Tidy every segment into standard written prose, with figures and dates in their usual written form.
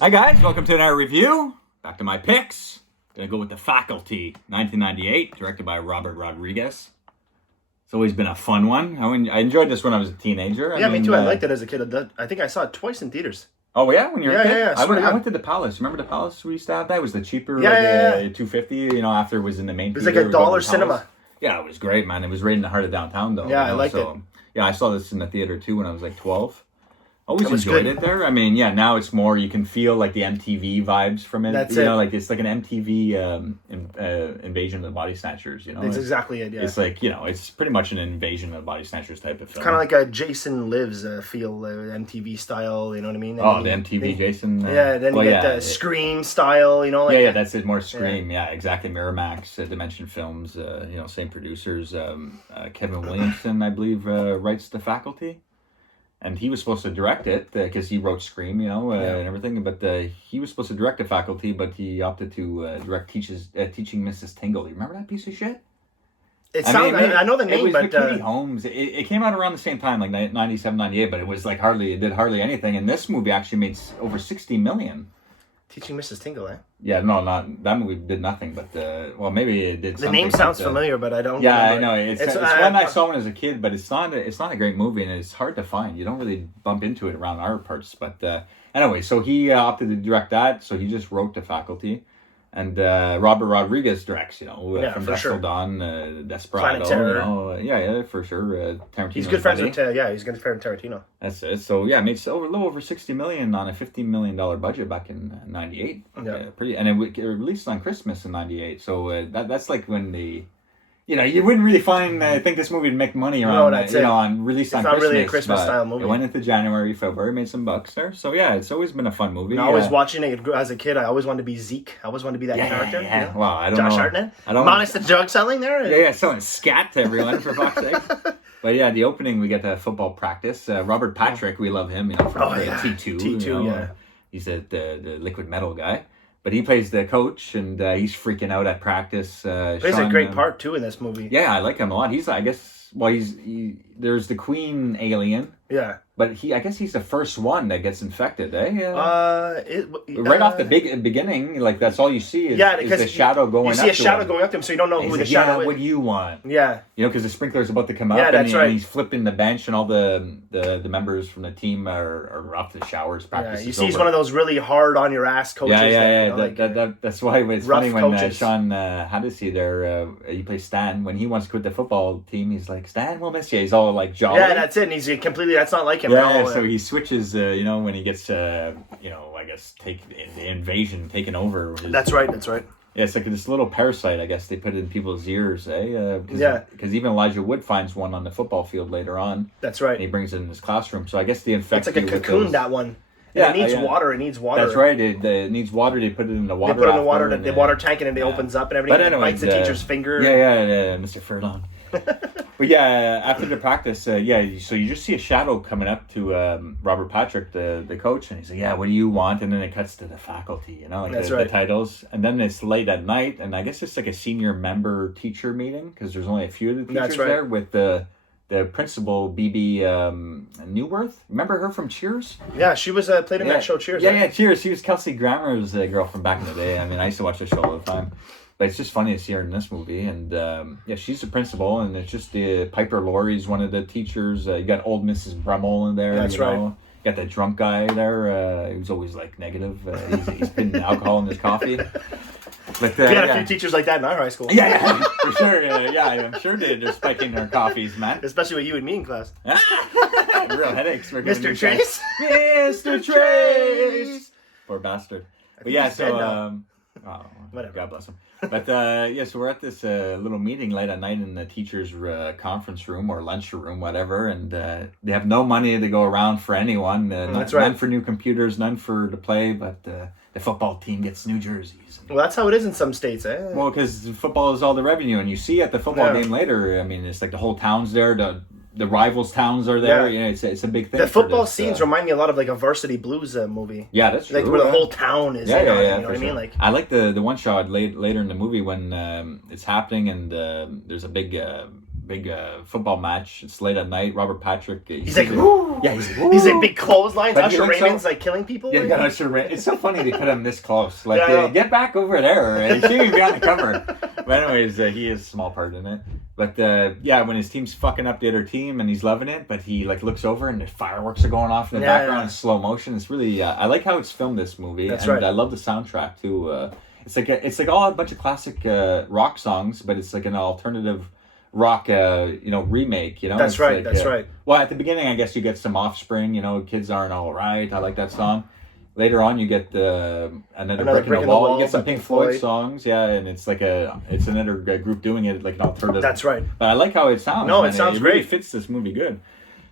Hi guys, welcome to another review. Back to my picks. Gonna go with The Faculty, 1998, directed by Robert Rodriguez. It's always been a fun one. I enjoyed this when I was a teenager. Me too. I liked it as a kid. I think I saw it twice in theaters. Oh yeah, when you were a kid? Yeah. I went to the Palace. Remember the Palace we used to have? That was the cheaper, $2.50. After it was in the main. It was theater, like $1 cinema. Yeah, it was great, man. It was right in the heart of downtown, though. Yeah, I liked it. Yeah, I saw this in the theater too when I was like 12. Always was enjoyed good. it there. I mean, yeah, now it's more, you can feel like the MTV vibes from it. That's you know, it. like it's like an MTV Invasion of the Body Snatchers, That's exactly it, yeah. It's like, it's pretty much an Invasion of the Body Snatchers type of film. Kind of like a Jason Lives feel, MTV style, you know what I mean? The MTV Jason. Then you get the Scream style, Yeah, that's it, more Scream. Yeah, exactly. Miramax, Dimension Films, same producers. Kevin Williamson, I believe, writes The Faculty. And he was supposed to direct it because he wrote Scream, and everything. But he was supposed to direct The Faculty, but he opted to direct Teaching Mrs. Tingle. You remember that piece of shit? I know the name, but... It was McKinney Holmes. It came out around the same time, like 97, 98, but it was like it did hardly anything. And this movie actually made over $60 million. Teaching Mrs. Tingle, eh? Yeah, no, not that movie did nothing, but maybe it did. The name sounds familiar, but I don't. Yeah, remember. I know it's one I saw when I was a kid, but it's not a great movie, and it's hard to find. You don't really bump into it around our parts, but anyway, so he opted to direct that, so he just wrote The Faculty, and Robert Rodriguez directs, from for Dusk sure. Till Dawn, Desperado, Planet Terror. yeah, for sure. Tarantino's He's good friends buddy. with he's good friend with Tarantino. That's it. So yeah, it made a little over $60 million on a $15 million budget back in '98. Yeah, pretty, and it released on Christmas in '98. So that's like when you wouldn't really think this movie would make money around, on release on Christmas. It's not really a Christmas style movie. It went into January, February, made some bucks there. So yeah, it's always been a fun movie. And always watching it as a kid, I always wanted to be Zeke. I always wanted to be that character. Yeah. Well, I don't Josh know. Hartnett. Minus the drug selling there. Yeah, selling scat to everyone for fuck's sake. But yeah, the opening, we get the football practice. Robert Patrick, we love him, from T2. T2, He's the liquid metal guy. But he plays the coach, and he's freaking out at practice. Plays a great part, too, in this movie. Yeah, I like him a lot. There's the Queen alien. Yeah. But I guess he's the first one that gets infected, eh? Right off the beginning, like that's all you see is the shadow going up to him. You see a shadow going up to him, so you don't know who the shadow is. What do you want? Yeah. Because the sprinkler's about to come up, and he's flipping the bench, and all the members from the team are off the showers. Yeah, you see he's one of those really hard on your ass coaches. That's why it's funny when Sean Hannity there, he plays Stan. When he wants to quit the football team, he's like, Stan, we'll miss you. He's all like jolly. Yeah, that's it. And he's completely, that's not like him. Yeah, so he switches, when he gets, I guess, the invasion taken over. That's right. Yeah, it's like this little parasite, I guess, they put in people's ears, eh? Because even Elijah Wood finds one on the football field later on. That's right. And he brings it in his classroom. So I guess the infects. It's like a cocoon, that one. Yeah, it needs water. That's right. It needs water. They put it in the water. They put it in the water tank, and then it opens up and everything. But anyway, it bites the teacher's finger. Yeah, Mr. Furlong. But yeah, after the practice, so you just see a shadow coming up to Robert Patrick, the coach, and he's like, "Yeah, what do you want?" And then it cuts to the faculty, the titles, and then it's late at night, and I guess it's like a senior member teacher meeting because there's only a few of the teachers there with the principal, BB Newworth. Remember her from Cheers? Yeah, she was played in that show Cheers. Yeah, Cheers. She was Kelsey Grammer's girl from back in the day. I mean, I used to watch the show all the time. But it's just funny to see her in this movie. And she's the principal, and it's just Piper Laurie's one of the teachers. You got old Mrs. Brummel in there. That's right. You got that drunk guy there. He was always like negative. He's putting alcohol in his coffee. But, we had a few teachers like that in our high school. Yeah, for sure. I'm sure they're spiking their coffees, man. Especially with you and me in class. Real headaches. Mr. Trace? Mr. Trace! Poor bastard. But yeah, so... whatever. God bless him. But so we're at this little meeting late at night in the teacher's conference room or lunch room, whatever, and they have no money to go around for anyone. None for new computers, none for to play, but the football team gets new jerseys. Well, that's how it is in some states, eh? Well, because football is all the revenue, and you see at the football game later, I mean, it's like the whole town's there, the rivals' towns are there. Yeah, it's a big thing. The football scenes remind me a lot of like a Varsity Blues movie. Yeah, that's true. Like where the whole town is. You know what I mean? Like I like the one shot later in the movie when it's happening and there's a big big football match. It's late at night. Robert Patrick. He's like, woo! Yeah, he's like, he's like big clotheslines. But Usher Raymond's like killing people. Yeah, like? Usher Raymond. It's so funny to put him this close. Like, Yeah, get back over there. He shouldn't even be on the cover. But anyways, he is a small part in it. But yeah, when his team's fucking up the other team and he's loving it, but he like looks over and the fireworks are going off in the background in slow motion. It's really I like how it's filmed, this movie. That's and right. I love the soundtrack too. It's like all a bunch of classic rock songs, but it's like an alternative rock remake. You know, that's it's right. like, that's right. Well, at the beginning, I guess you get some Offspring. You know, Kids Aren't All Right. I like that song. Later on, you get another Brick in the Wall. You get some Pink Floyd songs, yeah, and it's like it's another group doing it, like an alternative. That's right. But I like how it sounds. No, it sounds great. Really fits this movie good.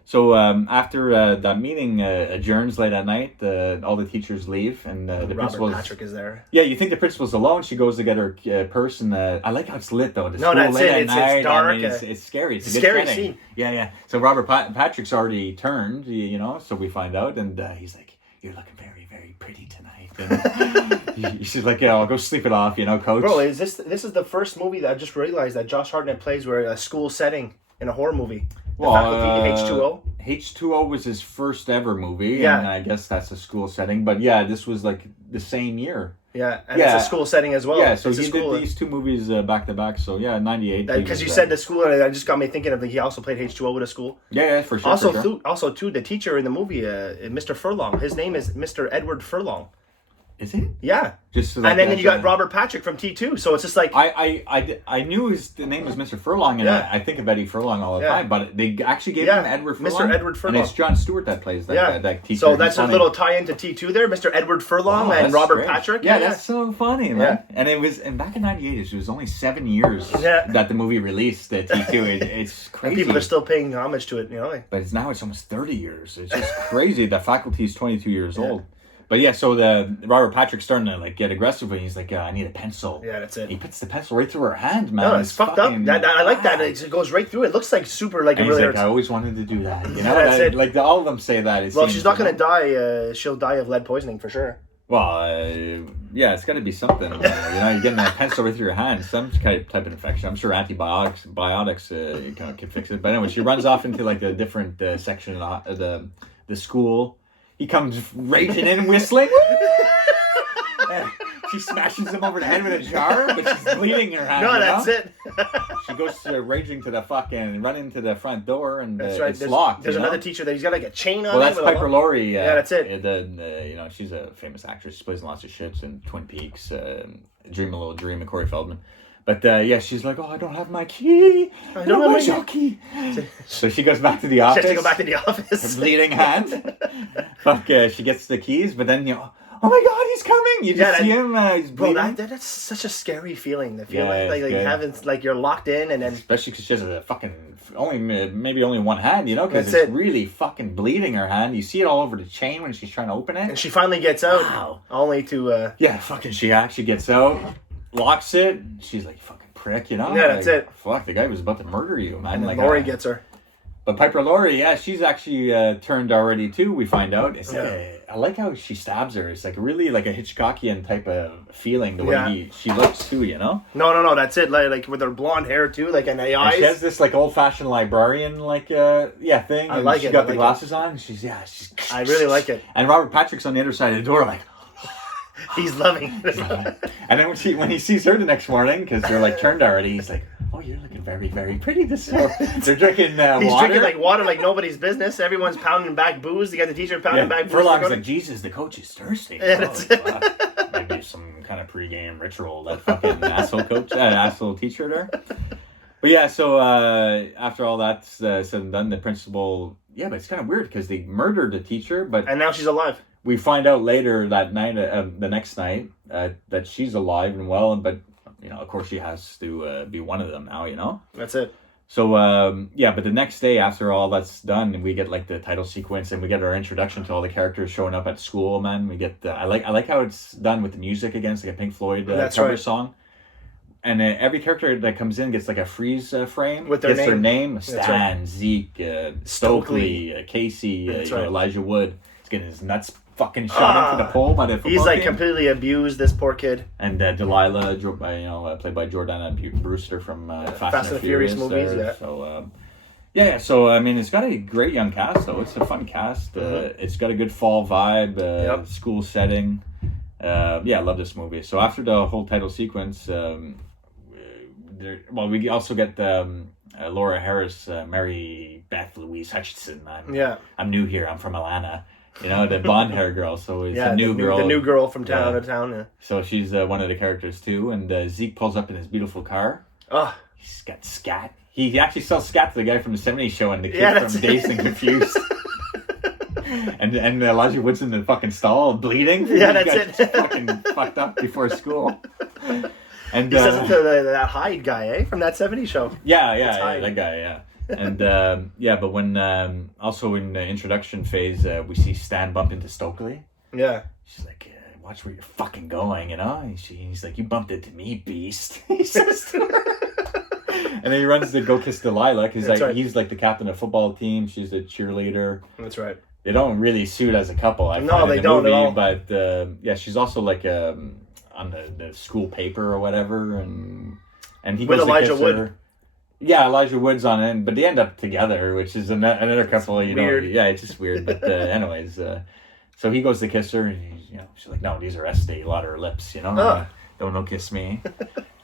So after that meeting adjourns late at night, all the teachers leave, and the principal. Robert Patrick is there. Yeah, you think the principal's alone. She goes to get her purse, and I like how it's lit though. No, that's it. It's dark. I mean, it's scary. It's a good scary setting. scene. Yeah. So Robert Patrick's already turned, you know. So we find out, and he's like, "You're looking very, very pretty tonight." And she's like, "Yeah, I'll go sleep it off, you know, coach." Bro, this is the first movie that I just realized that Josh Hartnett plays where a school setting in a horror movie. The faculty in H2O. H2O was his first ever movie, Yeah. and I guess that's a school setting. But yeah, this was like the same year. Yeah, and it's a school setting as well. Yeah, so it's he did these two movies back to back. So yeah, 98. Because you said the school, and that just got me thinking of he also played H2O with a school. Yeah, for sure. Also, too, the teacher in the movie, Mr. Furlong. His name is Mr. Edward Furlong. Is it? Yeah. Just so and then you got Robert Patrick from T2, so it's just like I knew the name was Mr. Furlong, and I think of Eddie Furlong all the time, but they actually gave him Edward Furlong. Mr. Edward Furlong. And it's Jon Stewart that plays that teacher. So that's a little tie into T2 there, Mr. Edward Furlong and Robert Patrick. Yeah, that's so funny, man. Yeah. And back in 98, it was only 7 years that the movie released T2. It's crazy. And people are still paying homage to it, you know. But now it's almost 30 years. It's just crazy. The faculty is 22 years old. But yeah, so the Robert Patrick's starting to like get aggressive when he's like, I need a pencil. Yeah, that's it. He puts the pencil right through her hand, man. No, it's fucked up. I like that. It goes right through. It looks like super like and it really he's like, hurts. I always wanted to do that. You know, that's it. Like all of them say that. Well, she's not going to die. She'll die of lead poisoning for sure. Well, yeah, it's got to be something. You're getting that pencil right through your hand, some type of infection. I'm sure antibiotics can fix it. But anyway, she runs off into like a different section of the school. He comes raging in and whistling. She smashes him over the head with a jar, but she's bleeding her hand. No, that's it. She goes raging to the run into the front door, and that's right. it's locked. There's another teacher that he's got like a chain on. Well, that's Piper Laurie. Yeah, that's it. She's a famous actress. She plays in lots of shits in Twin Peaks, Dream a Little Dream, and Corey Feldman. But she's like, I don't have my key. I don't have my key. So she goes back to the office. She has to go back to the office. Her bleeding hand. She gets the keys, but then oh my God, he's coming! You just see him. He's bleeding. Bro, that's such a scary feeling. The feeling like you're locked in, and then especially because she has a fucking maybe only one hand, you know, because it's really fucking bleeding her hand. You see it all over the chain when she's trying to open it, and she finally gets out. Only to she actually gets out. Locks it. She's like, fucking prick, you know? Yeah, that's it. Fuck, the guy was about to murder you, man. And like, Laurie gets her. But Piper Laurie, she's actually turned already too, we find out. It's I like how she stabs her. It's like really like a Hitchcockian type of feeling, the way she looks too, you know? No, that's it. Like with her blonde hair too, like and the eyes. And she has this like old-fashioned librarian thing. I like she it. got the glasses on. She's I really like it. And Robert Patrick's on the other side of the door like... He's loving it. And then when he sees her the next morning, because they're like turned already, he's like, "Oh, you're looking very, very pretty this morning." They're drinking water. He's drinking like water like nobody's business. Everyone's pounding back booze. They got the teacher pounding back booze. Furlong's like, Jesus, the coach is thirsty. Yeah, that's it. Maybe some kind of pregame ritual, that fucking asshole teacher there. But yeah, so after all that's said and done, the principal, but it's kind of weird because they murdered the teacher, and now she's alive. We find out later that night, the next night, that she's alive and well, but of course she has to be one of them now, you know? That's it. So, but the next day after all that's done, we get like the title sequence and we get our introduction to all the characters showing up at school, man. We get, I like how it's done with the music again. It's like a Pink Floyd cover song. And every character that comes in gets like a freeze frame. With their name. Stan, Zeke, Stokely, Casey, Elijah Wood. He's getting his nuts fucking shot into the pole by the football He's like team. completely abused, this poor kid. And Delilah, played by Jordana Brewster from Fast and the Furious movies, there. yeah. So, so I mean, it's got a great young cast, though. It's a fun cast. It's got a good fall vibe, school setting. I love this movie. So after the whole title sequence, we also get Laura Harris, Mary Beth Louise Hutchinson. I'm new here. I'm from Atlanta. You know, the blonde hair girl. So it's a new girl. The new girl from town to town. Yeah. So she's one of the characters too. And Zeke pulls up in his beautiful car. Oh. He's got scat. He actually sells scat to the guy from the 70s show and the kid from Dazed and Confused. and Elijah Wood's in the fucking stall bleeding. Yeah, that's it. Fucking fucked up before school. And he says it to that Hyde guy, from that 70s show. Yeah, that guy, yeah. And but when also in the introduction phase, we see Stan bump into Stokely. Yeah. She's like, watch where you're fucking going, you know? And he's like, you bumped into me, beast. He says to her. And then he runs to go kiss Delilah because he's like the captain of the football team. She's the cheerleader. That's right. They don't really suit as a couple. I no, find they in the don't movie, at all. But she's also like on the school paper or whatever, and he with goes Elijah to kiss Wood. her. Yeah, Elijah Wood's on it, but they end up together, which is another couple. Weird. It's just weird. But anyways, so he goes to kiss her, and she's like, "No, these are Estee Lauder lips, don't kiss me."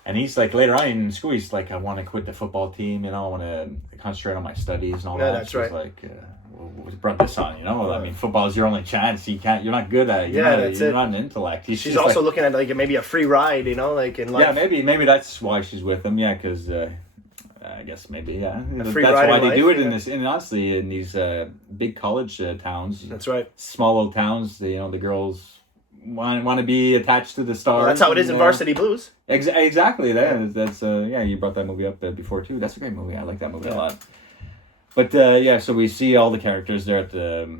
And he's like, later on in school, he's like, I want to quit the football team, I want to concentrate on my studies and all that. That's she's right. like, we brought this on, I mean, football is your only chance. You're not good at it. You're not an intellect. She's also looking at like maybe a free ride, like in life. Yeah, maybe that's why she's with him. Yeah, because I guess maybe that's ride why they life, do it in this. And honestly, in these big college towns, that's right. Small little towns, the girls want to be attached to the stars. Well, that's how it is in Varsity Blues. Exactly. That's you brought that movie up before too. That's a great movie. I like that movie a lot. But so we see all the characters there at the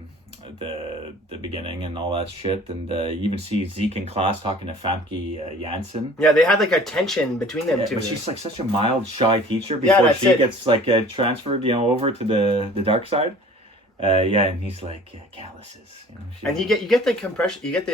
beginning and all that shit, and you even see Zeke in class talking to Famke Janssen. Yeah, they had like a tension between them two. But she's like such a mild, shy teacher before she gets like transferred, over to the dark side. And he's like calluses. And you get the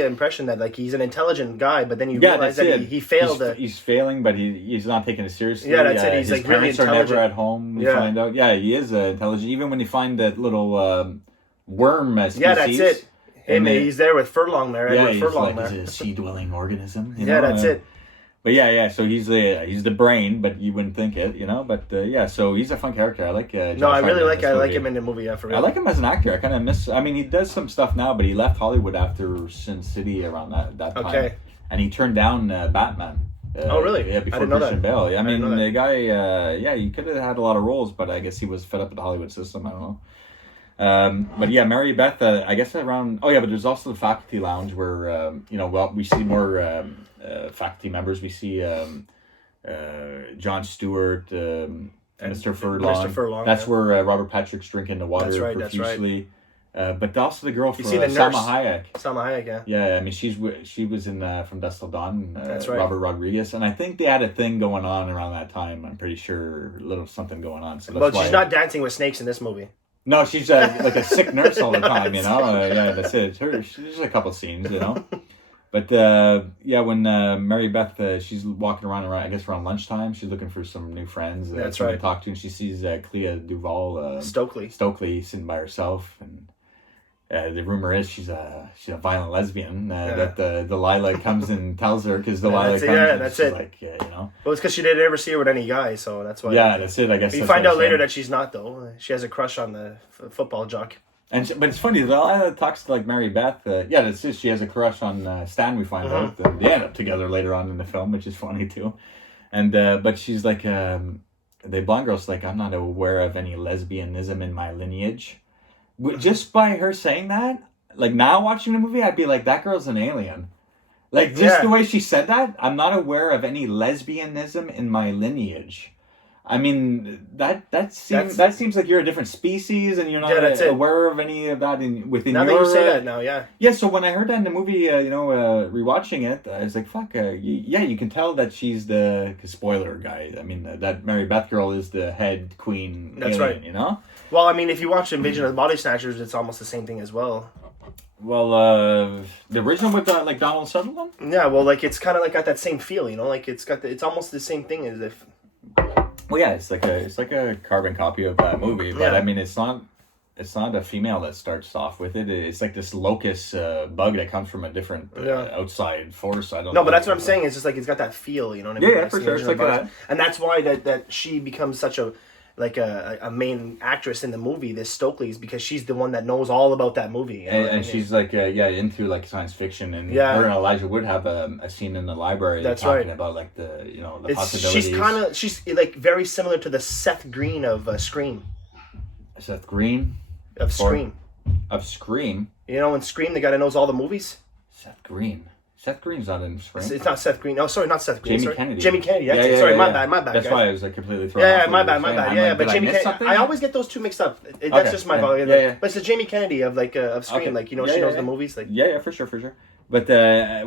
impression that like he's an intelligent guy, but then you realize that he failed. He's failing, but he's not taking it seriously. Yeah, that's it. He's his like really parents are intelligent. never at home. We find out. Yeah, he is intelligent. Even when you find that little worm species. Yeah, that's it. He's there with Furlong there. Edward Furlong there. He's a sea-dwelling organism. That's it. But so he's the brain, but you wouldn't think it, But so he's a fun character. I like. I really like him in the movie. For real. I like him as an actor. I kind of miss. I mean, he does some stuff now, but he left Hollywood after Sin City around that time. Okay. And he turned down Batman. Oh really? Yeah, before I didn't know Christian that. Bale. I mean, the guy. He could have had a lot of roles, but I guess he was fed up with the Hollywood system. I don't know. But Mary Beth. I guess around. Oh yeah, but there's also the faculty lounge where we see more faculty members. We see. John Stewart, Mr. Furlong. That's where Robert Patrick's drinking the water profusely. That's right. But also the girl from Salma Hayek. Salma Hayek, yeah. Yeah, I mean she was in From Dusk Till Dawn. That's right. Robert Rodriguez, and I think they had a thing going on around that time. I'm pretty sure a little something going on. So but she's not dancing with snakes in this movie. No, she's like a sick nurse all the time. That's it. There's a couple scenes, But when Mary Beth, she's walking around, I guess around lunchtime, she's looking for some new friends. That's right. To talk to, and she sees Clea Duvall, Stokely sitting by herself, and the rumor is she's a violent lesbian. That Delilah comes and tells her because Delilah comes. Yeah, that's it. Like Well, it's because she didn't ever see her with any guy, so that's why. Yeah, that's it. I guess you find out later that she's not though. She has a crush on the football jock. But it's funny, Delilah talks to like Mary Beth. That's it. She has a crush on Stan. We find out. And they end up together later on in the film, which is funny too. And but she's like, the blonde girl's like, I'm not aware of any lesbianism in my lineage. Just by her saying that, like now watching the movie, I'd be like, that girl's an alien. Like just the way she said that, I'm not aware of any lesbianism in my lineage. I mean, that seems like you're a different species, and you're not aware of any of that within your... Now that you say that now, yeah. Yeah, so when I heard that in the movie, rewatching it, I was like, fuck, you can tell that she's the spoiler guy. I mean, that Mary Beth girl is the head queen. That's alien, right. Well, I mean, if you watch Invasion of the Body Snatchers, it's almost the same thing as well. The original with like Donald Sutherland. Yeah, well, like it's kind of like got that same feel, you know, like it's almost the same thing as if. Well, yeah, it's like a carbon copy of that movie, but Yeah. I mean, it's not a female that starts off with it. It's like this locust bug that comes from a different outside force. I don't know. No, but that's what I'm saying. It's just like it's got that feel, you know what I mean? Yeah, for sure. It's like that. And that's why that she becomes such a main actress in the movie, this Stokely's, because she's the one that knows all about that movie. You know and she's like into like science fiction, and Yeah. her and Elijah Wood have a scene in the library That's talking right. about like the possibilities. She's like very similar to the Seth Green of Scream. Seth Green Of Scream. Of Scream. You know, in Scream, the guy that knows all the movies. Seth Green's not in Scream. It's not Seth Green. Oh, sorry, not Seth Green. Jamie Kennedy. Jamie Kennedy. That's it. Sorry, my bad. That's guys. why I was like completely thrown Yeah, off. my bad. Yeah, but Jamie Kennedy. I always get those two mixed up. That's just my fault. Yeah. But it's the Jamie Kennedy of of Scream. Okay. Like, you know, she knows the movies. Like, yeah, for sure. But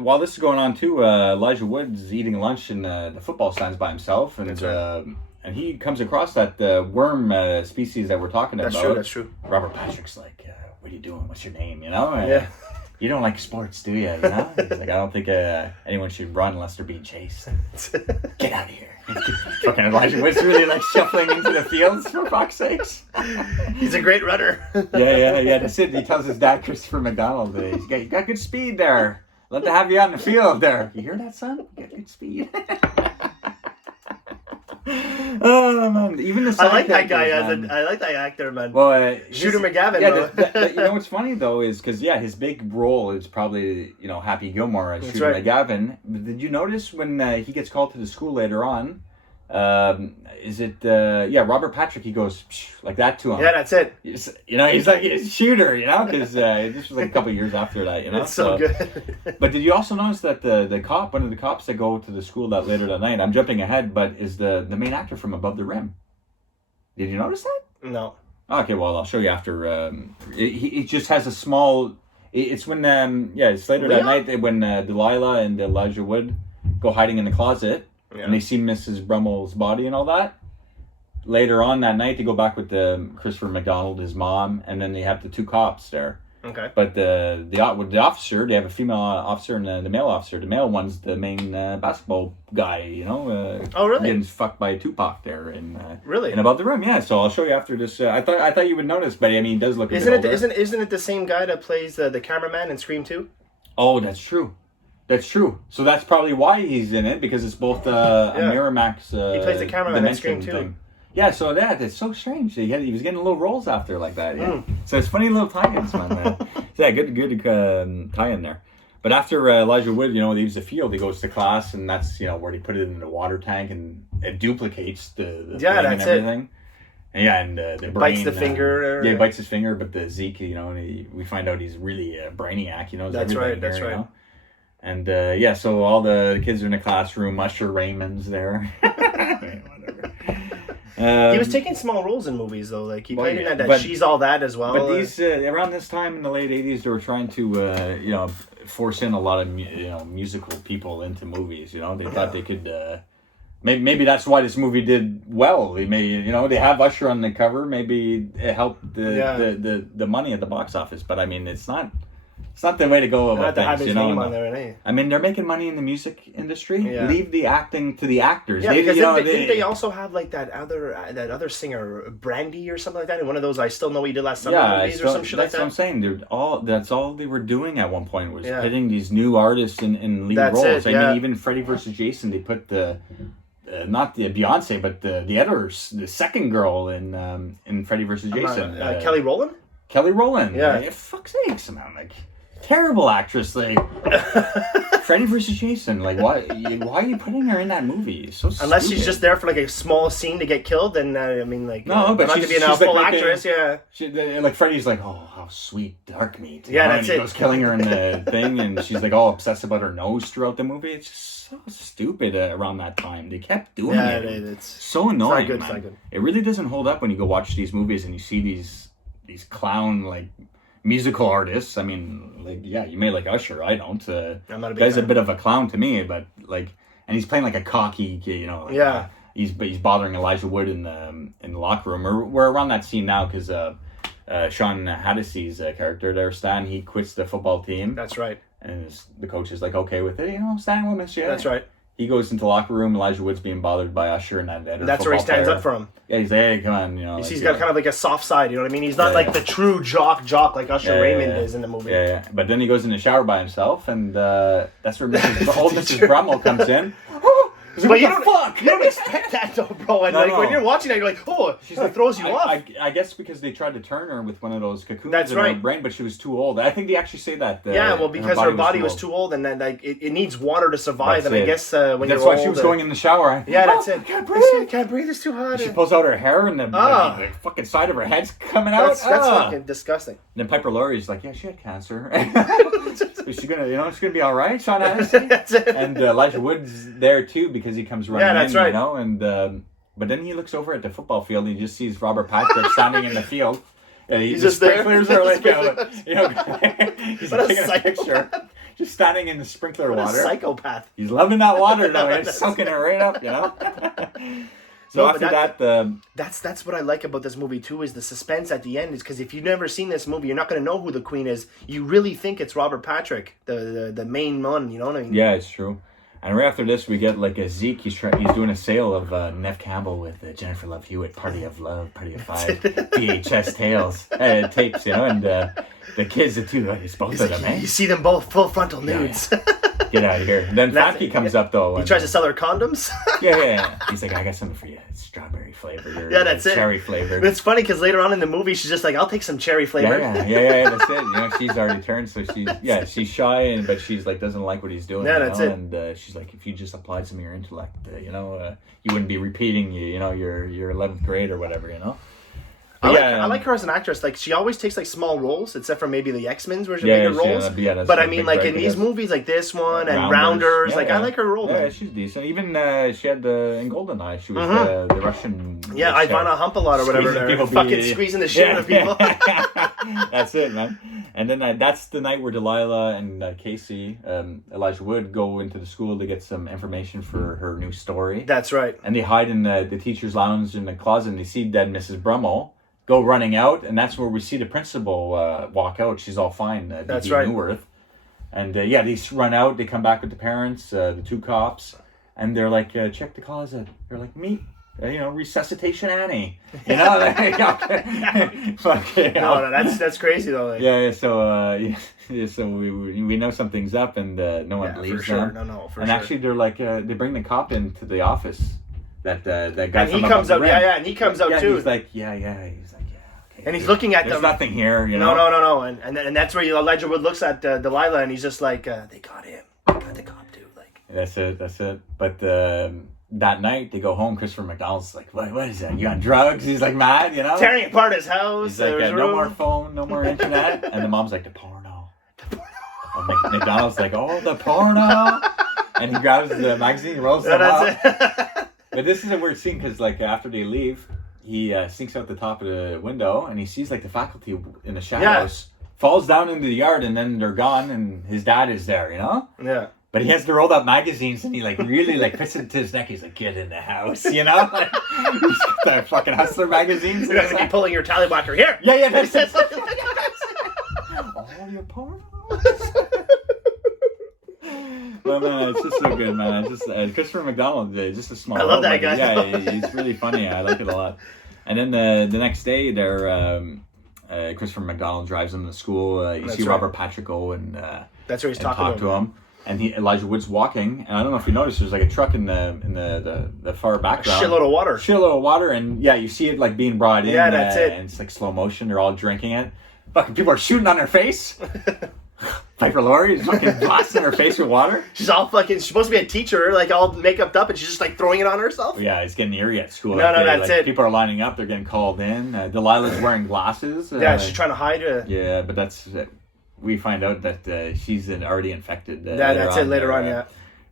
while this is going on too, Elijah Wood's eating lunch in the football stands by himself, and and he comes across that worm species that we're talking about. That's true. Robert Patrick's like, "What are you doing? What's your name?" You know? Yeah. You don't like sports, do you? You know? He's like, I don't think anyone should run unless they're being chased. Get out of here. Fucking Elijah Wood's really like shuffling into the fields, for fuck's sakes. He's a great runner. Yeah. That's it. He tells his dad, Christopher McDonald, you got good speed there. Love to have you out in the field there. You hear that, son? You got good speed. Oh man, even the I like that guy man. I like that actor, man. Well, Shooter McGavin. Yeah, you know what's funny though is because his big role is probably Happy Gilmore as Shooter McGavin. But did you notice when he gets called to the school later on? Robert Patrick? He goes like that to him. Yeah, that's it. He's like he's Shooter, because this was like a couple of years after that. It's so good. But did you also notice that the cop, one of the cops that go to the school that later that night? I'm jumping ahead, but is the main actor from Above the Rim. Did you notice that? No. Okay, well I'll show you after. He just has a small. It's when it's later that night when Delilah and Elijah Wood go hiding in the closet. Yeah. And they see Mrs. Brummel's body and all that. Later on that night, they go back with Christopher McDonald, his mom, and then they have the two cops there. Okay. But the officer, they have a female officer and the male officer. The male one's the main basketball guy, oh, really? Getting fucked by Tupac there in really in Above the Rim. Yeah. So I'll show you after this. I thought you would notice, but I mean, he does look. Isn't it the same guy that plays the cameraman in Scream 2? Oh, that's true. That's true. So that's probably why he's in it, because it's both a Miramax he plays the cameraman in Scream 2. Thing. Yeah, so that's so strange. He was getting little roles after like that. Yeah. So it's funny little tie-ins, man. Yeah, good tie-in there. But after Elijah Wood, leaves the field, he goes to class, and that's where they put it in the water tank, and it duplicates the thing and everything. And the brain bites the finger. He bites his finger, but the Zeke, and we find out he's really a brainiac. That's right. That's right. And so all the kids are in the classroom. Usher Raymond's there. Whatever. He was taking small roles in movies though. Like he played in that She's All That as well. But these around this time in the late '80s, they were trying to force in a lot of musical people into movies. They thought they could. Maybe that's why this movie did well. They they have Usher on the cover. Maybe it helped the money at the box office. But I mean, it's not. It's not the way to go about things, have his name on there, I mean, they're making money in the music industry. Yeah. Leave the acting to the actors. Yeah, because didn't they also have like that other singer, Brandy or something like that, in one of those I Still Know What You Did Last Summer movies or some shit like that? That's what I'm saying. That's all they were doing at one point was pitting these new artists in lead roles. I mean, even Freddy vs. Jason, they put not the Beyonce, but the second girl in Freddy vs. Jason. Kelly Rowland? Kelly Rowland. Yeah. Fuck's sakes, man. Like, terrible actress, like Freddy vs. Jason. Like, why are you putting her in that movie? It's so unless stupid. She's just there for like a small scene to get killed, then I mean, like no, but not to be a full actress. Like Freddy's like, oh, how sweet dark meat. Yeah, that's and he goes killing her in the thing, and she's like all obsessed about her nose throughout the movie. It's just so stupid around that time. They kept doing it. It's so annoying. It's not good. It really doesn't hold up when you go watch these movies and you see these clown like musical artists. I mean, like, yeah, you may like Usher. I don't. I'm not a big guy's fan. a bit of a clown to me, but like, and he's playing like a cocky, he's bothering Elijah Wood in the locker room. We're around that scene now because Sean Hadisey's character there, Stan, he quits the football team. That's right. And the coach is like, okay with it. Stan will miss you. That's right. He goes into the locker room. Elijah Wood's being bothered by Usher and that. That's where he stands up for him. Yeah, he's like, hey, come on, He's got kind of like a soft side, you know what I mean? He's not like the true jock like Usher Raymond is in the movie. Yeah. But then he goes in the shower by himself, and that's where old Mrs. Brummel comes in. But you don't expect that though, bro. And when you're watching that, you're like, oh, she throws you off. I guess because they tried to turn her with one of those cocoons in right. her brain, but she was too old. I think they actually say that. Because her body was too old, and then it needs water to survive. That's I guess when that's you're that's why she was going in the shower. That's it. Can't breathe. It's too hot. She pulls out her hair, and the fucking side of her head's coming out. That's fucking disgusting. And then Piper Laurie's like, yeah, she had cancer. Is she gonna, she's gonna be all right, Sean Hannity? That's it. And Elijah Wood's there too because he comes running in. That's right. And but then he looks over at the football field and he just sees Robert Patrick standing in the field. And he's just there. Sprinklers are like, he's taking a picture. Just standing in the sprinkler water. A psychopath. He's loving that water though. He's soaking it right up, So after that's what I like about this movie too, is the suspense at the end. Is because if you've never seen this movie, you're not going to know who the queen is. You really think it's Robert Patrick, the main one. You know what I mean? Yeah, it's true. And right after this, we get like a Zeke. He's doing a sale of Nev Campbell with Jennifer Love Hewitt, Party of Love, Party of Five, VHS tapes, and the kids, the two, it's both of them, eh? You see them both full frontal nudes. Yeah. Get out of here. And then Fatty comes up though. He tries to sell her condoms. Yeah. He's like, I got something for you. It's strawberry flavored or that's cherry flavored. But it's funny because later on in the movie, she's just like, I'll take some cherry flavored. Yeah, that's it. She's already turned, so she's shy, but she's like doesn't like what he's doing. Yeah, that's it. And she's like, if you just applied some of your intellect, you wouldn't be repeating, your 11th grade or whatever, I like her as an actress. Like, she always takes like small roles, except for maybe the X-Men's where she made her roles. But I mean, like in these movies, like this one and Rounders, I like her role. Yeah, she's decent. Even she had in GoldenEye, she was the Russian. Yeah, Ivana Humpalot or whatever. Fucking squeezing the shit out of people. That's it, man. And then that's the night where Delilah and Casey, Elijah Wood, go into the school to get some information for her new story. That's right. And they hide in the teacher's lounge in the closet, and they see dead Mrs. Brummel. Go running out, and that's where we see the principal walk out. She's all fine. That's right. Newworth. And they run out. They come back with the parents, the two cops, and they're like, check the closet. They're like, meet, resuscitation Annie. No, that's crazy though. Like. So we know something's up, and no one believes them. For sure. And actually, they're like, they bring the cop into the office. That guy. And he comes out. And he comes out too. He's like, yeah. He's like, yeah. Okay. And he's looking at them. There's nothing here, No. And that's where Elijah Wood looks at Delilah, and he's just like, they got him. They got the cop too. Like. That's it. But that night they go home. Christopher McDonald's like, what is that? You on drugs? He's like mad, tearing apart his house. He's like, no more phone, no more internet. And the mom's like, the porno. And McDonald's like, oh, the porno. And he grabs the magazine, and rolls it up. But this is a weird scene because, like, after they leave, he sneaks out the top of the window and he sees, like, the faculty in the shadows, falls down into the yard, and then they're gone, and his dad is there, Yeah. But he has the rolled up magazines, and he, like, really, like, puts it to his neck. He's like, get in the house, Like, he's got the fucking Hustler magazines. You're going to be pulling your tallywhacker here. Yeah, that's it. All your pornos. But man, it's just so good, man. Christopher McDonald, just a small. I love that guy. Yeah, he's really funny. I like it a lot. And then the next day, Christopher McDonald drives him to school. You see Robert Patrick go and that's where he's talking to him. And Elijah Wood's walking, and I don't know if you noticed, there's like a truck in the far background. Shitload of water. And you see it like being brought in. Yeah, that's it. And it's like slow motion. They're all drinking it. Fucking people are shooting on their face. Piper Laurie is fucking blasting her face with water. She's all fucking. She's supposed to be a teacher, like all makeup up, and she's just like throwing it on herself. Yeah, it's getting eerie at school. That's it. People are lining up. They're getting called in. Delilah's wearing glasses. She's trying to hide it. Yeah, but that's. We find out that she's already infected. That's it later on. Yeah.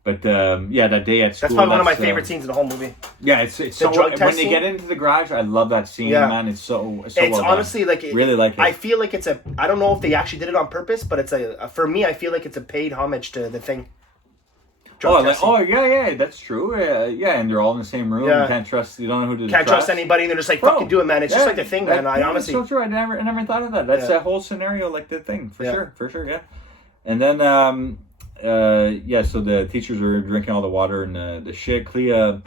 But that day at school. That's probably one of my favorite scenes in the whole movie. Yeah, it's so when they get into the garage, I love that scene, man. It's so it's well honestly done. Really like it. I feel like it's I don't know if they actually did it on purpose, but it's for me, I feel like it's a paid homage to The Thing. drug testing. Yeah, that's true. Yeah, and they're all in the same room. Yeah. You can't trust. You don't know who to Can't trust anybody, and they're just like, fucking do it, man. It's just like the thing, man. I honestly. It's so true. I never thought of that. That's a whole scenario, like the thing, for sure. Yeah. And then, so the teachers are drinking all the water and the shit. Clea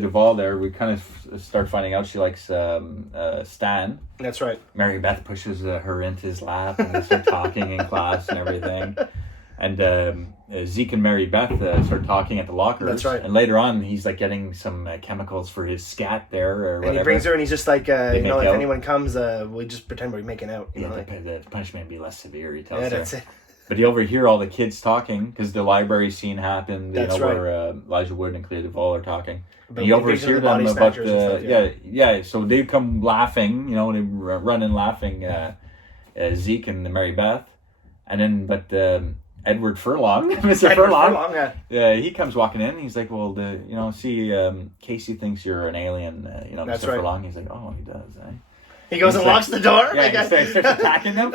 Duvall there, we kind of start finding out she likes Stan. That's right. Mary Beth pushes her into his lap and they start talking in class and everything. And Zeke and Mary Beth start talking at the lockers. That's right. And later on, he's like getting some chemicals for his scat there or whatever. And he brings her and he's just like, if out. anyone comes, we just pretend we're making out. You know, the punishment would be less severe, he tells her. that's it. But you overhear all the kids talking because the library scene happened. That's where Elijah Wood and Clea Duvall are talking. But you overhear them about the stuff, So they come laughing, they run in laughing. Zeke and Mary Beth, and then Edward Furlong, Mr. Furlong, he comes walking in. He's like, well, Casey thinks you're an alien, Mr. That's Furlong. He's like, oh, he does, eh? He goes and locks the door. Yeah, he starts attacking them.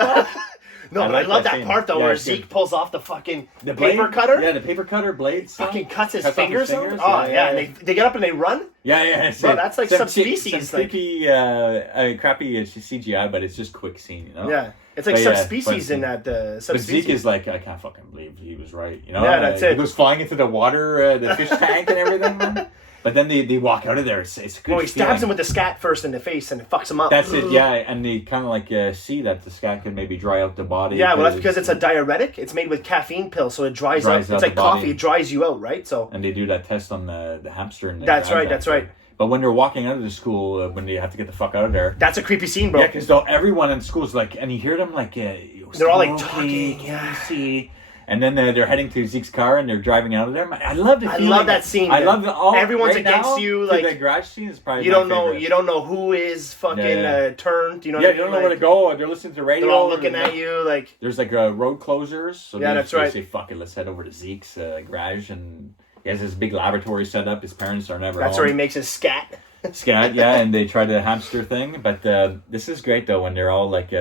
No, I love that part though, where Zeke pulls off the fucking paper cutter. Yeah, the paper cutter blade. Fucking cuts his fingers. Oh yeah, and they get up and they run. Yeah. Bro, that's like subspecies. Some creepy, crappy CGI, but it's just quick scene, Yeah, it's like subspecies in that. But Zeke is like, I can't fucking believe he was right. Yeah, that's it. He goes flying into the water, the fish tank and everything, man. But then they walk out of there. It's a good feeling. He stabs him with the scat first in the face and it fucks him up. That's it, yeah. And they kind of see that the scat can maybe dry out the body. Yeah, well, that's because it's a diuretic. It's made with caffeine pills, so it dries out. It's like coffee. It dries you out, right? So. And they do that test on the hamster. And that's right. But when they're walking out of the school, when they have to get the fuck out of there. That's a creepy scene, bro. Yeah, because everyone in school is like, and you hear them like, they're all like talking. Yeah. And then they're heading to Zeke's car and they're driving out of there. I love the feeling. I love that scene. I love all. Everyone's against you. Like the garage scene is probably you don't know who is fucking turned. You know. Yeah, you don't know where to go. They're listening to radio. They're all looking at you like. There's like road closures. So that's right. They say, "Fuck it, let's head over to Zeke's garage." And he has this big laboratory set up. His parents are never. That's home. where he makes his scat. Scat, yeah, and they try the hamster thing. But this is great though when they're all like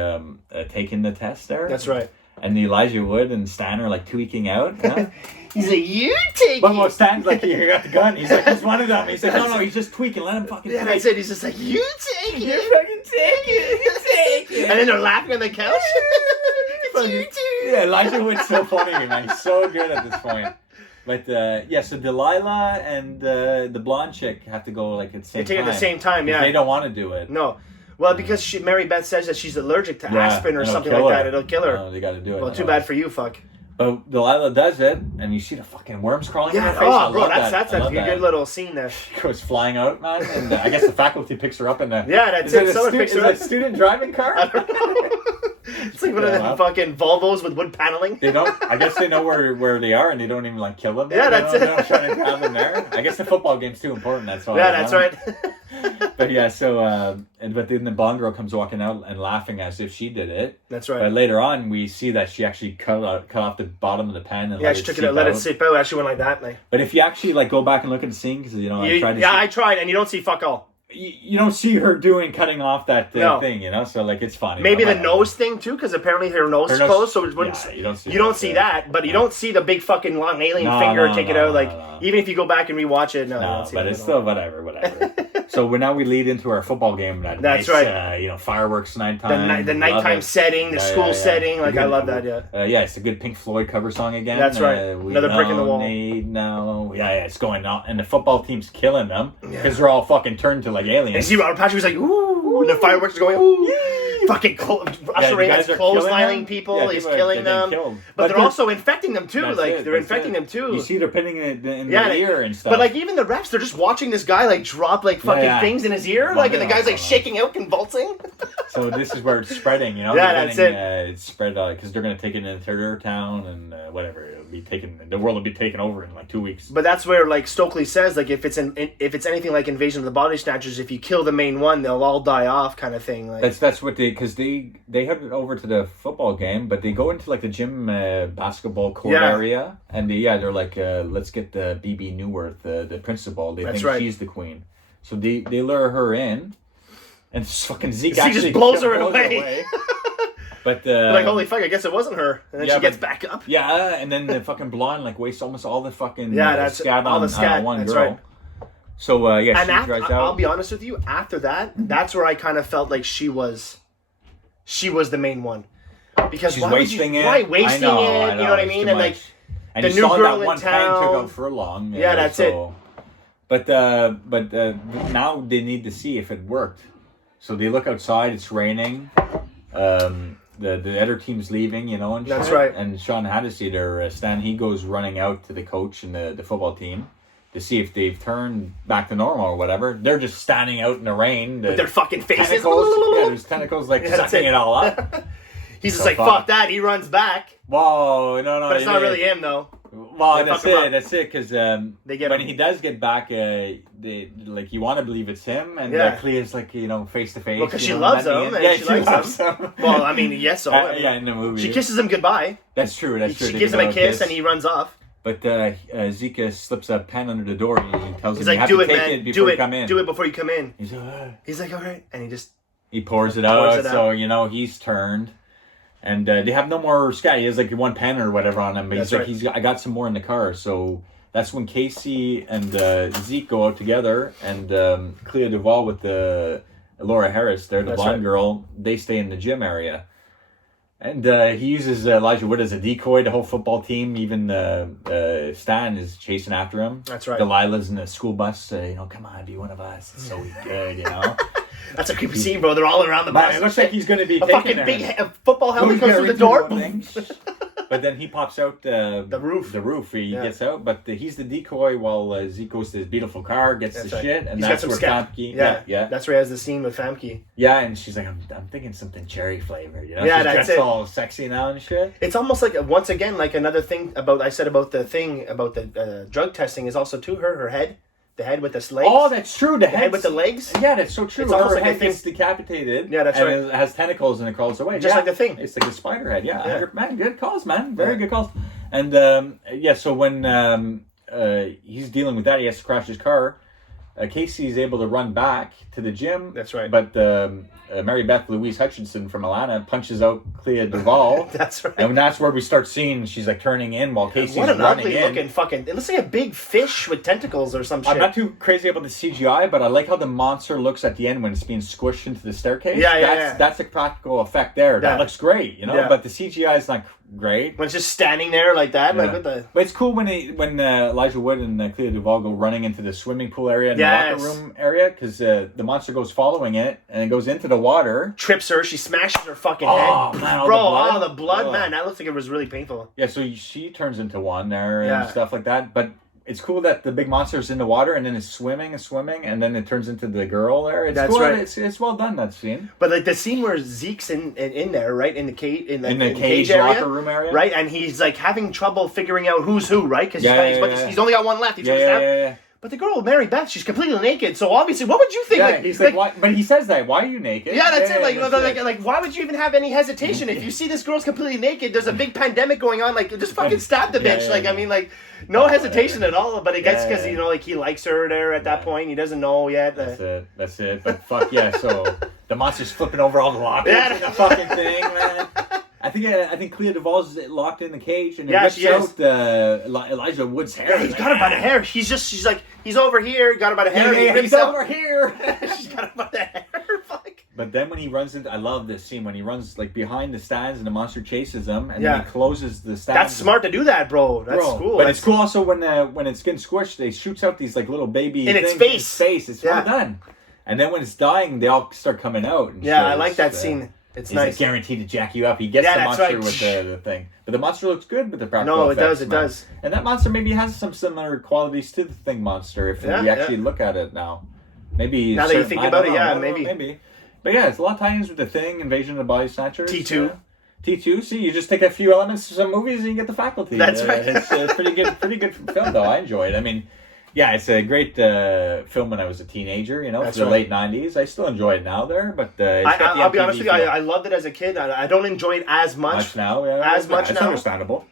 taking the test there. That's right. And Elijah Wood and Stan are like tweaking out. He's like, you take it. Well, Stan's like, you got the gun. He's like, he's one of them. He's like, no, he's just tweaking. Let him fucking tweak. That's it. He's just like, you take it. You fucking take it. You take it. And then they're laughing on the couch. You too. Yeah, Elijah Wood's so funny, man. He's so good at this point. But so Delilah and the blonde chick have to go like at the same time. They take it at the same time, yeah. They don't want to do it. No. Well, because Mary Beth says that she's allergic to aspirin or something like that. It'll kill her. No, they got to do it. Well, too bad for you, fuck. But Delilah does it, and you see the fucking worms crawling in her face. Oh, bro, that's a good little scene there. She goes flying out, man, and I guess the faculty picks her up in the... Yeah, that's it. Someone picks her up. Is that student driving car? I don't know. It's like one of them fucking Volvos with wood paneling. They don't. I guess they know where they are, and they don't even like kill them. Yeah, that's it. They don't try to grab them there. I guess the football game's too important. That's why. Yeah, that's right. But yeah, but then the blonde girl comes walking out and laughing as if she did it. That's right. But later on, we see that she actually cut off the bottom of the pen and she took it, let it seep out. Actually went like that. Like. But if you actually like go back and look at the scene, because I tried, and you don't see fuck all. You don't see her cutting off that thing, so like it's funny. Maybe the nose thing too, because apparently her nose is closed, so it wouldn't. Yeah, you don't see that, but you don't see the big fucking long alien finger take it out. Like even if you go back and rewatch it, you don't see but it's still whatever. So we lead into our football game. That's right. Fireworks nighttime. The nighttime setting, the school setting. Like I love that. Yeah. It's a good Pink Floyd cover song again. That's right. Another brick in the wall. It's going on, and the football team's killing them because they're all fucking turned to like aliens. And see Robert Patrick was like, ooh, and the fireworks are going, ooh. Fucking Usher Raymond's clotheslining people. He's killing them. But they're also infecting them too. Like they're infecting them too. You see, they're putting it in their ear and stuff. But like even the refs, they're just watching this guy like drop like fucking things in his ear, like, and the guy's like shaking out, convulsing. So this is where it's spreading, Yeah, that's it. It's spread because they're gonna take it into their town and whatever. It'll be taken. The world will be taken over in like 2 weeks. But that's where like Stokely says, like if it's anything like Invasion of the Body Snatchers, if you kill the main one, they'll all die off, kind of thing. Like that's what because they head over to the football game, but they go into like the gym basketball court area, and they're like, let's get the BB Newworth, the principal. They think she's the queen, so they lure her in, and fucking Zeke actually just blows her away. But like, holy fuck, I guess it wasn't her. And then she gets back up. Yeah, and then the fucking blonde like wastes almost all the fucking that's scat all on the scat. one That's girl. right. So yeah, And she dries out. I'll be honest with you. After that, that's where I kind of felt like she was the main one, because She's wasting it. Right, wasting I know, it. You know what I mean? And like and the you new saw girl that in one pan town. took out furlong. Yeah, that's it. But now they need to see if it worked. So they look outside. It's raining. The other team's leaving, you know, and that's shit. right. And Sean Hannity, their Stan, he goes running out to the coach and the football team to see if they've turned back to normal or whatever. They're just standing out in the rain. With their fucking faces. There's tentacles like sucking it all up. He's just like, fuck that. He runs back. Whoa, no. But it's not really him, though. Well, that's it, because when he does get back, you want to believe it's him, and Clea's like, you know, face to face. Well, because she loves him, and she likes him. Well, I mean, yes, so. In the movie. She kisses him goodbye. That's true, She gives him a kiss, and he runs off. But Zeke slips a pen under the door, and he tells him, like, you have to take it before you come in. Do it before you come in. He's like, all right. And he pours it out, so, you know, he's turned. And they have no more scat. He has like one pen or whatever on him. But he's like, I got some more in the car. So that's when Casey and Zeke go out together. And Clea Duvall with Laura Harris, they're the blonde girl. They stay in the gym area. And he uses Elijah Wood as a decoy. The whole football team, even Stan is chasing after him. That's right. Delilah's in the school bus. You know, come on, be one of us. It's so good, you know. That's a creepy scene, bro. They're all around the bus. It looks like he's going to be a fucking big football helmet comes through the door. But then he pops out the roof. He gets out, but he's the decoy while Zeke goes to his beautiful car, gets shit, and that's where Famke. Yeah, that's where he has the scene with Famke. Yeah, and she's like, I'm thinking something cherry flavored, you know? Yeah, she's that's dressed all sexy now and shit. It's almost like, once again, like another thing about the drug testing is also to her head. The head with the legs. Oh, that's true. The head with the legs. Yeah, that's so true. It's almost like head gets decapitated. Yeah, that's right. And it has tentacles and it crawls away. Just like the thing. It's like a spider head. Yeah. Man, good calls, man. Very good calls. And so when he's dealing with that, he has to crash his car. Casey is able to run back to the gym. That's right. But Mary Beth Louise Hutchinson from Atlanta punches out Clea Duvall. That's right. And that's where we start seeing she's like turning in while Casey's running in. What an ugly looking fucking... It looks like a big fish with tentacles or some shit. I'm not too crazy about the CGI, but I like how the monster looks at the end when it's being squished into the staircase. That's a practical effect there. That looks great, you know? Yeah. But the CGI is not great. When it's just standing there like that. Yeah. Like what the... But it's cool when Elijah Wood and Clea Duvall go running into the swimming pool area and the locker room area, because the monster goes following it and it goes into the water. Trips her. She smashes her fucking head. Man, all the blood, man. That looks like it was really painful. Yeah, so she turns into one there and stuff like that. But it's cool that the big monster's in the water and then it's swimming, and then it turns into the girl there. It's cool. Right. It's well done, that scene. But like the scene where Zeke's in there, right, in the cage, in the cage area, locker room area, right, and he's like having trouble figuring out who's who, right, because he's only got one left. He's yeah. But the girl, Mary Beth, she's completely naked. So obviously, what would you think? Yeah, he's like, why? But he says that. Why are you naked? Yeah, that's it. Like, why would you even have any hesitation if you see this girl's completely naked? There's a big pandemic going on. Like, just fucking stab the bitch. Like, I mean, like, no hesitation at all. But I guess because you know, like, he likes her there at that point. He doesn't know yet. That's it. But fuck yeah. So the monster's flipping over all the lockers and the fucking thing, man. I think Clea Duvall's locked in the cage and rips out Elijah Wood's hair. Yeah, he's got her by the hair. She's like, he's over here, got her by the hair. He's over here. She's got her by the hair. Fuck. But then when he runs into, I love this scene when he runs like behind the stands and the monster chases him and then he closes the stands. That's smart to do that, bro. That's cool. But it's cool also when it's getting squished, they shoots out these like little baby in things its face. In its face. It's well done. And then when it's dying, they all start coming out. And I like that scene. It's he's nice. Like guaranteed to jack you up. He gets the monster with the thing. But the monster looks good with the practical effects. It does. And that monster maybe has some similar qualities to the Thing monster if we actually look at it now. Maybe now that you think about it, maybe. But yeah, it's a lot of tie-ins with the Thing, Invasion of the Body Snatchers. T2. T2. See, you just take a few elements of some movies and you get the faculty. That's right. It's pretty good film though. I enjoy it. I mean, yeah, it's a great film when I was a teenager, you know, for the late 90s. I still enjoy it now there, but I'll be honest with you, I loved it as a kid. I don't enjoy it as much now, yeah. As much it's now. Understandable.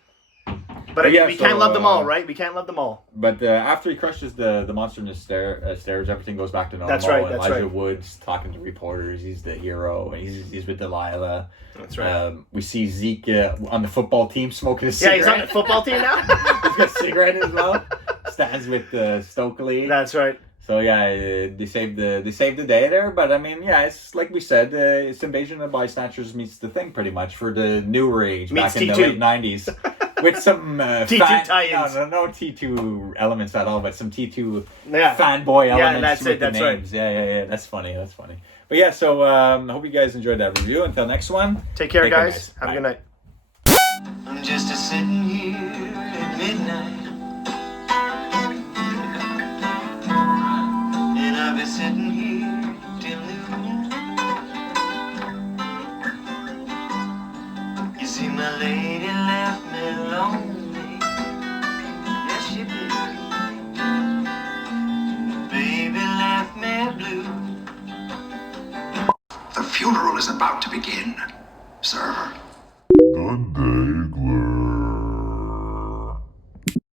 But But yeah, we can't love them all, right? We can't love them all. But after he crushes the monster in the stairs, everything goes back to normal. That's right. Elijah Wood's talking to reporters. He's the hero. And he's with Delilah. That's right. We see Zeke on the football team smoking a cigarette. Yeah, he's on the football team now. He's got a cigarette in his mouth. Stands with Stokely. That's right. So yeah, they saved the day there. But I mean, yeah, it's like we said, it's Invasion of the Body Snatchers meets The Thing pretty much for the newer age Meets back in T2. the late 90s. With some T2 tie-ins. No T2 elements at all, but some T2 Yeah. fanboy elements. Yeah, that's with it. That's the names. Right. Yeah. That's funny. But yeah, so I hope you guys enjoyed that review. Until next one. Take care, guys. Have a good night. I'm just a sitting here at midnight, and I'll be sitting here till noon. You see, my lady left me lonely. Yes, she did. Baby left me blue. The funeral is about to begin, sir.